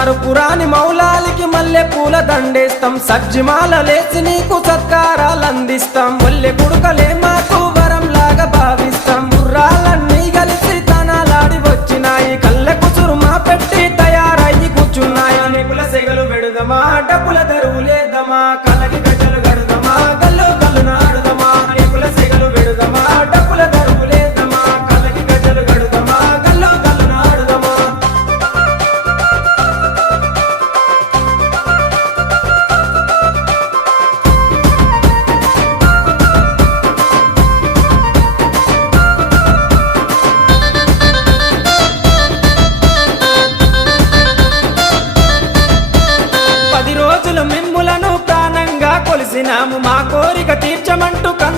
మరుపురాని మౌలాలికి మల్లె పూల దండేస్తాం సజ్జిమాలలేసి నీకు సత్కారాలందిస్తాం మల్లె పుడకలే మాకు వరంలాగా భావిస్తాం గుర్రాలన్నీ కలిసి తనాలాడి వచ్చినాయి కళ్ళ కుసురుమా పెట్టి తయారయ్యి కూర్చున్నాయి నిపుల సెగలు వెడుదమా డబ్బుల దరువులేద్దామా కలకి గజలు గడుదమా గల్లు గల్లు నాడుదమా నిపుల సెగలు వెడుదమా డబ్బుల దరువులేద్దామా కలకి గజలు గడుదమా గల్లు గల్లు నాడుదమా మిమ్ములను ప్రాణంగా కొలిసినాము మా కోరిక తీర్చమంటూ